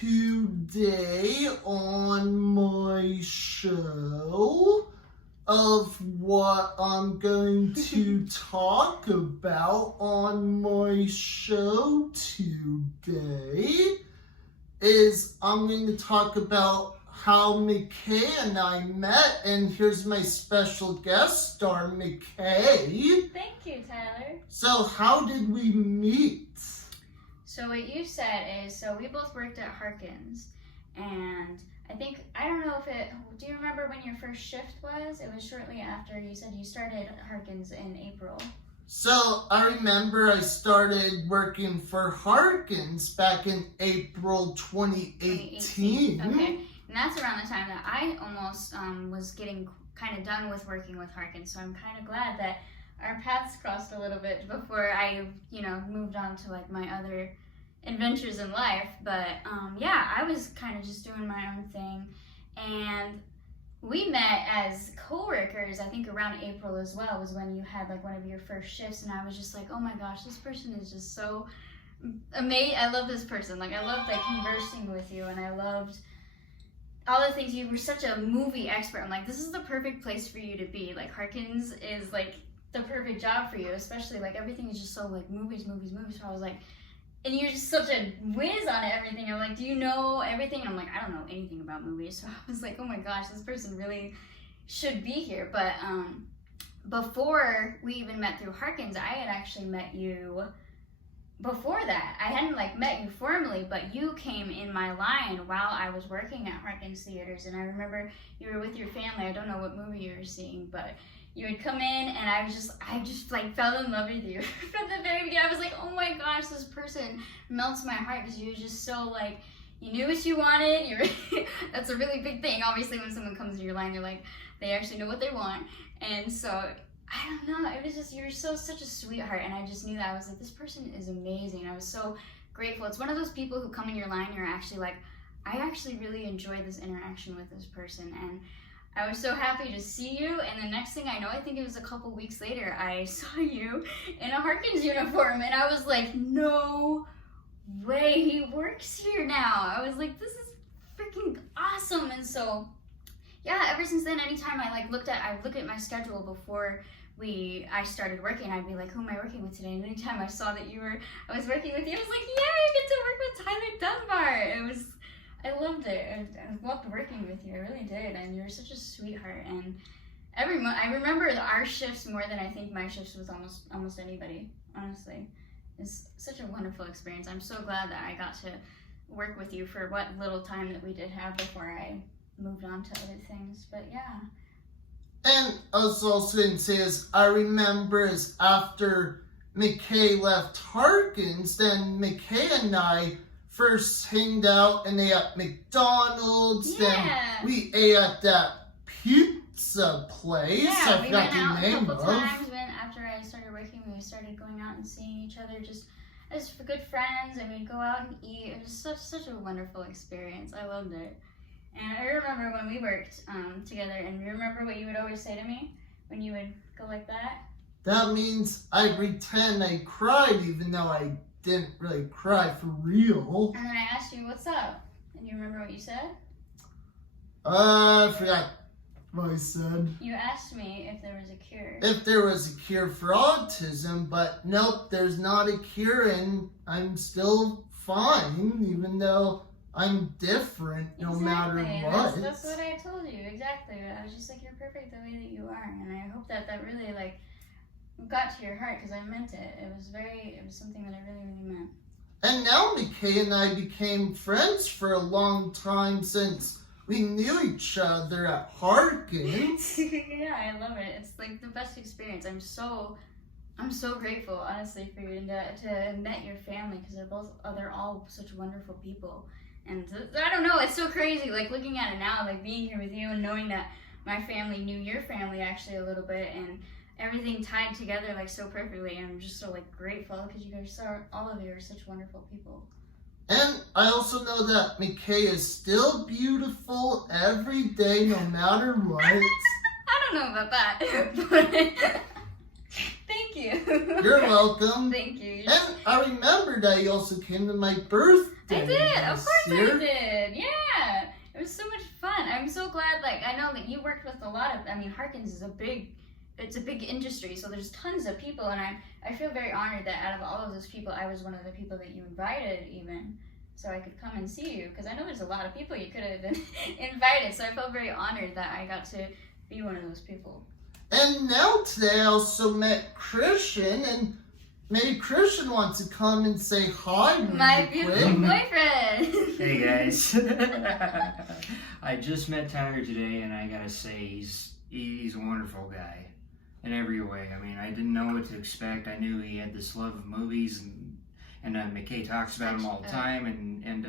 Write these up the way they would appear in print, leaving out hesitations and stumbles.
today on my show of what I'm going to talk about on my show today is I'm going to talk about how McKay and I met, and here's my special guest star, McKay. Thank you, Tyler. So how did we meet? So what you said is, so we both worked at Harkins, and I don't know if do you remember when your first shift was? It was shortly after you said you started at Harkins in April. So I remember I started working for Harkins back in April 2018. Okay, and that's around the time that I almost was getting kind of done with working with Harkins, so I'm kind of glad that our paths crossed a little bit before I, moved on to like my other adventures in life. But yeah, I was kind of just doing my own thing, and we met as co-workers. I think around April as well was when you had like one of your first shifts, and I was just like, oh my gosh, this person is just so amazing. I love this person. Like, I loved like conversing with you, and I loved all the things. You were such a movie expert. I'm like, this is the perfect place for you to be. Like, Harkins is like the perfect job for you, especially like everything is just so like movies. So I was like, and you're just such a whiz on everything. I'm like, do you know everything? And I'm like, I don't know anything about movies. So I was like, oh my gosh, this person really should be here. But before we even met through Harkins, I had actually met you before that. I hadn't like met you formally, but you came in my line while I was working at Harkins Theaters. And I remember you were with your family. I don't know what movie you were seeing, but you would come in, and I just like fell in love with you from the very beginning. I was like, oh my gosh, this person melts my heart, because you were just so like, you knew what you wanted. That's a really big thing. Obviously, when someone comes in your line, they're like, they actually know what they want. And so, I don't know, it was just, you were such a sweetheart, and I just knew that. I was like, this person is amazing. I was so grateful. It's one of those people who come in your line, you're actually like, I actually really enjoyed this interaction with this person, and I was so happy to see you. And the next thing I know, I think it was a couple weeks later, I saw you in a Harkins uniform, and I was like, no way, he works here now. I was like, this is freaking awesome. And so, yeah, ever since then, anytime I look at my schedule before I started working, I'd be like, who am I working with today? And anytime I saw that I was working with you, I was like, yeah, I get to work with Tyler Dunbar. I loved it. I loved working with you. I really did. And you were such a sweetheart. And every month, I remember our shifts more than I think my shifts with almost anybody, honestly. It's such a wonderful experience. I'm so glad that I got to work with you for what little time that we did have before I moved on to other things. But yeah. And I was also going to say is, I remember is after McKay left Harkins, then McKay and I first hanged out and ate at McDonald's. Yeah. Then we ate at that pizza place. Yeah, I we forgot went out the a name couple of. times after I started working. We started going out and seeing each other just as good friends, and we'd go out and eat. It was such a wonderful experience. I loved it. And I remember when we worked together, and you remember what you would always say to me when you would go like that? That means I pretend I cried even though I didn't really cry for real. And then I asked you, what's up? And you remember what you said? I forgot what I said. You asked me if there was a cure. If there was a cure for autism, but nope, there's not a cure, and I'm still fine, even though I'm different no matter what. That's what I told you, exactly. I was just like, you're perfect the way that you are, and I hope that really like got to your heart, because I meant it. It was something that I really, really meant. And now McKay and I became friends for a long time since we knew each other at Harkins. Yeah, I love it. It's like the best experience. I'm so grateful, honestly, for you to have met your family, because they're all such wonderful people. And I don't know, it's so crazy, like looking at it now, like being here with you and knowing that my family knew your family actually a little bit, and everything tied together like so perfectly. And I'm just so like grateful, because you guys all of you are such wonderful people. And I also know that McKay is still beautiful every day, no matter what. I don't know about that, but thank Thank you. You're welcome. Thank you. And I remember that you also came to my birthday. I did. Of course year. I did. Yeah. It was so much fun. I'm so glad. Like, I know that you worked with a lot of. I mean, Harkins is it's a big industry, so there's tons of people, and I feel very honored that out of all of those people, I was one of the people that you invited, even, so I could come and see you, because I know there's a lot of people you could have been invited, so I felt very honored that I got to be one of those people. And now today I also met Christian, and maybe Christian wants to come and say hi. My beautiful boyfriend. Hey guys. I just met Tyler today, and I gotta say he's a wonderful guy in every way. I mean, I didn't know what to expect. I knew he had this love of movies, and McKay talks about him all the time, and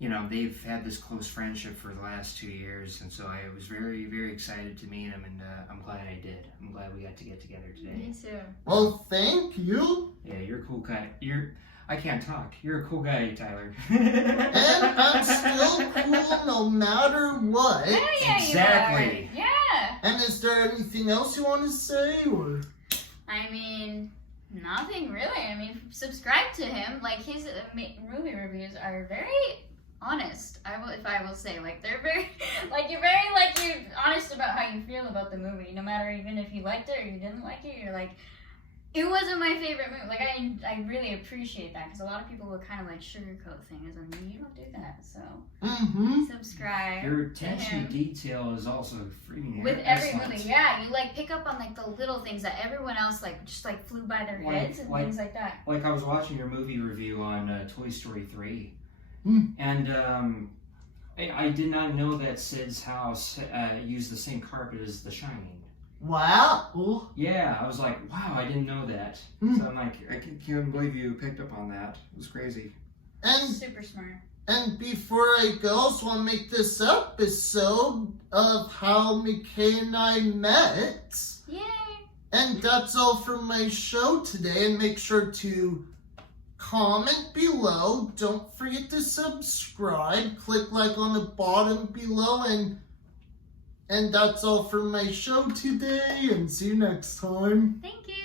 you know, they've had this close friendship for the last 2 years, and so I was very, very excited to meet him, and I'm glad I did. I'm glad we got to get together today. Me too. Well, thank you. Yeah, you're a cool guy. I can't talk. You're a cool guy, Tyler. And I'm still cool no matter what. Oh, yeah, Exactly. You are. Yeah. And is there anything else you want to say, or? I mean, nothing really. I mean, subscribe to him. Like, his movie reviews are very honest. I will say, like, they're very, like, you're honest about how you feel about the movie, no matter even if you liked it or you didn't like it. You're like, it wasn't my favorite movie. Like, I really appreciate that, because a lot of people will kind of like sugarcoat things, and you don't do that. So subscribe. Your attention to to detail is also freaking with every excellent. movie. Yeah, you like pick up on like the little things that everyone else like just like flew by their heads and things like that. Like I was watching your movie review on Toy Story 3, and I did not know that Sid's house used the same carpet as The Shining. Wow. Yeah, I was like, wow, I didn't know that. So I'm like, I can't believe you picked up on that. It was crazy. And Super smart. And before I go, I just want to make this episode of how McKay and I met. Yay! And that's all for my show today. And make sure to comment below. Don't forget to subscribe. Click like on the bottom below. And that's all for my show today. And see you next time. Thank you.